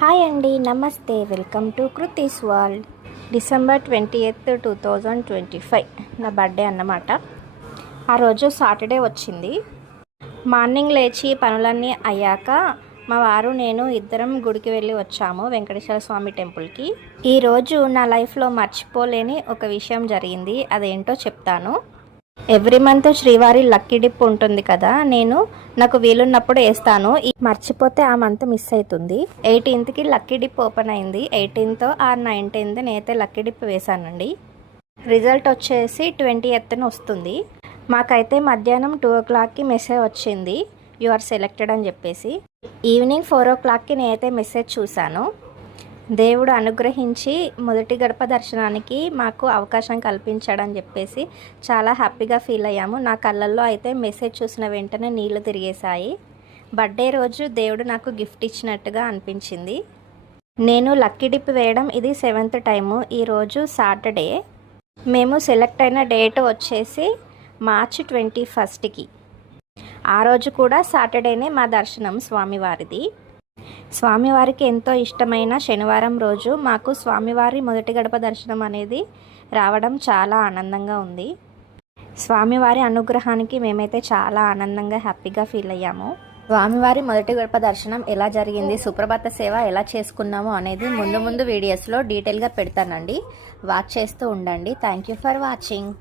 Hi అండి, నమస్తే. Welcome to Kriti's world. December 28, 2025 నా బర్త్డే అన్నమాట. ఆ రోజు సాటర్డే వచ్చింది. మార్నింగ్ లేచి పనులన్నీ అయ్యాక మా వారు నేను ఇద్దరం గుడికి వెళ్ళి వచ్చాము, వెంకటేశ్వర స్వామి టెంపుల్కి. ఈరోజు నా లైఫ్లో మర్చిపోలేని ఒక విషయం జరిగింది. అదేంటో చెప్తాను. ఎవ్రీ మంత్ శ్రీవారి లక్కీ డిప్ ఉంటుంది కదా, నాకు వీలున్నప్పుడు వేస్తాను. మర్చిపోతే ఆ మంత్ మిస్ అవుతుంది. 18కి లక్కీ డిప్ ఓపెన్ అయింది. 18th ఆర్ 19th నేనైతే లక్కీ డిప్ వేశానండి. రిజల్ట్ వచ్చేసి 20th వస్తుంది. మాకైతే మధ్యాహ్నం 2 o'clockకి మెసేజ్ వచ్చింది, యు ఆర్ సెలెక్టెడ్ అని చెప్పేసి. ఈవినింగ్ 4 o'clockకి నేనైతే మెసేజ్ చూశాను. దేవుడు అనుగ్రహించి మొదటి గడప దర్శనానికి మాకు అవకాశం కల్పించాడని చెప్పేసి చాలా హ్యాపీగా ఫీల్ అయ్యాము. నా కళ్ళల్లో అయితే మెసేజ్ చూసిన వెంటనే నీళ్లు తిరిగేశాయి. బర్త్డే రోజు దేవుడు నాకు గిఫ్ట్ ఇచ్చినట్టుగా అనిపించింది. నేను లక్కీ డిప్ వేయడం ఇది 7th టైము. ఈరోజు సాటర్డే. మేము సెలెక్ట్ అయిన డేట్ వచ్చేసి మార్చి 21కి. ఆ రోజు కూడా సాటర్డేనే మా దర్శనం స్వామివారిది. స్వామివారికి ఎంతో ఇష్టమైన శనివారం రోజు మాకు స్వామివారి మొదటి గడప దర్శనం అనేది రావడం చాలా ఆనందంగా ఉంది. స్వామివారి అనుగ్రహానికి మేమైతే చాలా ఆనందంగా హ్యాపీగా ఫీల్ అయ్యాము. స్వామివారి మొదటి గడప దర్శనం ఎలా జరిగింది, సుప్రభాత సేవ ఎలా చేసుకున్నాము అనేది ముందు వీడియోస్లో డీటెయిల్గా పెడతానండి. వాచ్ చేస్తూ ఉండండి. Thank you for watching.